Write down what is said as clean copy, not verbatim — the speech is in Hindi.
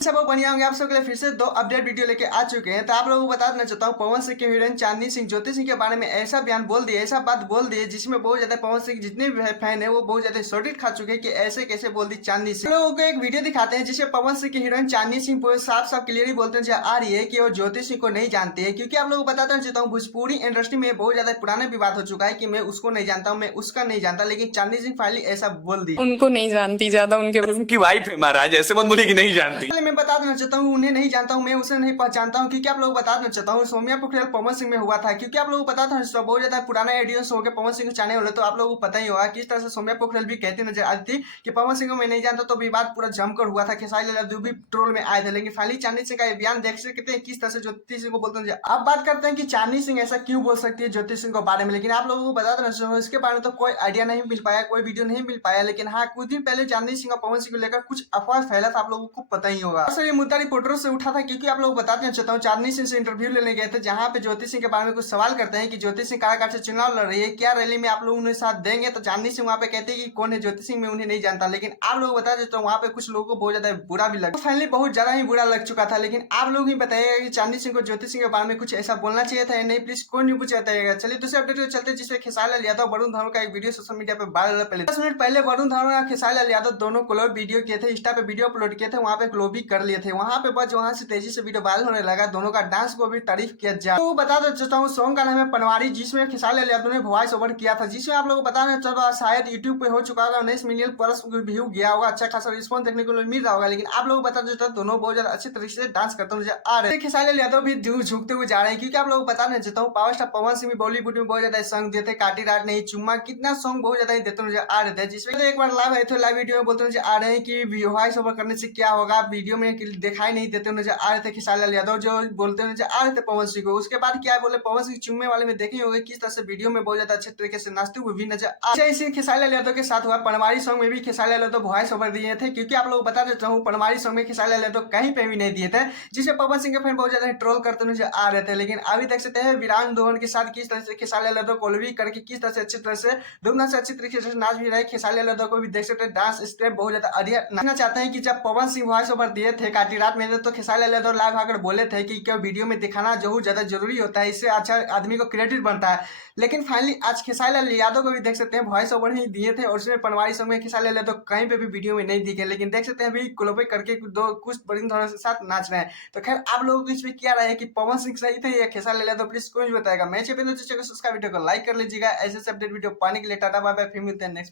सब लोग बढ़िया होंगे। आप सबके लिए फिर से दो अपडेट वीडियो लेके आ चुके हैं। तो आप लोगों को बता देना चाहता हूँ, पवन सिंह की हीरोइन चांदनी सिंह ज्योति सिंह के बारे में ऐसा बयान बोल दिए, ऐसा बात बोल दिए जिसमें बहुत ज्यादा पवन सिंह जितने भी फैन है वो बहुत ज्यादा सॉर्टेड खा चुके हैं कि ऐसे कैसे बोल दी चांदनी सिंह। लोगों को एक वीडियो दिखाते हैं जिसमें पवन सिंह की हीरोइन चांदनी सिंह साफ साफ क्लियरली बोलते नजर आ रही है कि वो ज्योति सिंह को नहीं जानती है। क्योंकि आप लोगों को बताना चाहता हूँ, भोजपुरी इंडस्ट्री में बहुत ज्यादा पुराना विवाद हो चुका है कि मैं उसको नहीं जानता हूँ, मैं उसका नहीं जानता, लेकिन चांदनी सिंह फाइनली ऐसा बोल दी। उनको नहीं जानती ज्यादा, उनकी वाइफ है महाराज, ऐसे मत बोलिए कि नहीं जानती। पहले मैं बता देना चाहता हूँ, उन्हें नहीं जानता हूँ, मैं उसे नहीं पहचानता हूँ। क्योंकि आप लोग बता देना चाहता हूँ, सोम्या पोखरियाल पवन सिंह में हुआ था। क्योंकि आप लोगों को पता था बहुत ज्यादा पुराना एडियंस हो गया पवन सिंह को चाहने वाले, तो आप लोगों को पता ही होगा किस तरह से सोम्या पोखरियाल भी कहती नजर आती थी कि पवन सिंह को मैं नहीं जानता। तो विवाद पूरा जमकर हुआ था, खेसारी लाल यादव भी ट्रोल में आए थे। लेकिन फाइनली चांदनी सिंह का ये बयान देख सकते हैं किस तरह से ज्योति सिंह को बोलते हैं। अब बात करते हैं कि चांदनी सिंह ऐसा क्यों बोल सकती है ज्योति सिंह के बारे में। लेकिन आप लोगों को बता देना चाहता हूँ, इसके बारे में तो कोई आइडिया नहीं मिल पाया, कोई वीडियो नहीं मिल पाया। लेकिन हाँ, कुछ दिन पहले चांदनी सिंह और पवन सिंह को लेकर कुछ अफवाह फैला था, आप लोगों को पता ही होगा। ये मुद्दा रिपोर्टरों से उठा था। क्योंकि आप लोग बताते चाहता हूँ, चांदनी सिंह से इंटरव्यू लेने गए थे जहां पे ज्योति सिंह के बारे में कुछ सवाल करते हैं कि ज्योति सिंह कारागार से चुनाव लड़ रही है, क्या रैली में आप लोग उन्हें साथ देंगे। तो चांदनी सिंह वहां पे कहते हैं कि कौन है ज्योति सिंह, मैं उन्हें नहीं जानता। लेकिन आप लोग बता देते वहां पे कुछ लोगों को बहुत ज्यादा बुरा भी लगा, फाइनली बहुत ज्यादा ही बुरा लग चुका था। लेकिन आप लोग ही बताइएगा कि चांदनी सिंह को ज्योति सिंह के बारे में कुछ ऐसा बोलना चाहिए था या नहीं, प्लीज कोई नहीं पूछ बताइएगा। चलिए दूसरे अपडेट को चलते, जिसमें खेसारी लाल यादव वरुण धवन का एक वीडियो सोशल मीडिया पे वायरल। पहले 10 मिनट पहले वरुण धवन और खेसारी लाल यादव दोनों कोलैब वीडियो किए थे, इंस्टा पे वीडियो अपलोड किए थे, वहां पे ग्लो भी कर लिए थे। वहां पे बस वहां से तेजी से वीडियो वायरल होने लगा, दोनों का डांस को भी तारीफ किया जाए। तो बता दो चाहता हूँ, सॉन्ग का नाम है पनवारी, जिसमें खेसारी लाल यादव ने वॉइस ओवर किया था। जिसमें आप लोगों को बताना चाहता हूँ, शायद यूट्यूब पे हो चुका होगा 19 मिलियन प्लस व्यू गया होगा, अच्छा खासा रिस्पॉन्स देखने को मिल रहा होगा। लेकिन आप लोग बता देता हूँ, दोनों बहुत ज्यादा अच्छे तरीके से डांस करते हुए आ रहे हैं। खेसारी लाल यादव भी झुकते हुए जा रहे हैं। क्योंकि आप लोग बताना चाहता हूँ, पावर स्टार पवन सिंह भी बॉलीवुड में बहुत ज्यादा सॉन्ग देते, काटी रात नहीं चुम्मा, कितना सॉन्ग बहुत ज्यादा देते नजर आ रहे थे। जिसमें एक बार लाइव आए थे, लाइव वीडियो में बोलते नजर आ रहे हैं कि वॉइस ओवर करने से क्या होगा, वीडियो में दिखाई नहीं देते नजर आ रहे थे खेसारी लाल यादव, जो बोलते नजर आ रहे थे पवन सिंह को। उसके बाद क्या बोले, पवन सिंह चुम्मे वाले में देखे होंगे किस तरह से वीडियो में बहुत ज्यादा अच्छे तरीके से नाचते हुए भी नजर आ रहे। इसी खेसारी लाल यादव के साथ हुआ पनवारी सॉन्ग में भी खेसारी लाल यादव वॉइस ओवर दिए थे। क्योंकि आप लोग बता देता हूँ, पनवारी सॉन्ग में खेसारी लाल यादव कहीं पे भी नहीं दिए थे, जिसे पवन सिंह के फैन बहुत ज्यादा ट्रोल करते नजर आ रहे थे। लेकिन अभी देख सकते हैं विरान दोहन के साथ किस तरह से खेसारी लाल यादव कोलवी करके किस तरह से अच्छी तरह से धूमधाम से अच्छी तरीके से नाच भी रहे। खेसारी लाल यादव को भी देख सकते हैं डांस स्टेप बहुत ज्यादा अधिक नाचना चाहते हैं। कि जब पवन सिंह वॉइस ओवर दिए थे काटी रात में, तो खेसारी लाल यादव लाइव आकर बोले थे कि क्या वीडियो में दिखाना जो ज्यादा जरूरी होता है, इससे अच्छा आदमी को क्रेडिट बनता है। लेकिन फाइनली आज खेसारी लाल यादव को भी देख सकते हैं वॉइस ओवर ही दिए थे, और उसमें पनवारी सॉन्ग में खेसारी लाल यादव कहीं पे भी वीडियो में नहीं दिखे। लेकिन देख सकते हैं अभी ग्लोबे करके दो कुछ बड़ी धड़ों के साथ नाच रहे हैं। तो खैर आप लोगों को इसमें क्या रहा है कि पवन सिंह सही थे या खेसारी लाल यादव, प्लीज कोई भी बताएगा। मैं चाहिए तो चैनल को सब्सक्राइब, वीडियो को लाइक कर लीजिएगा। ऐसे अपडेट वीडियो पाने के लिए टाटा बाय बाय, फिर मिलते हैं नेक्स्ट।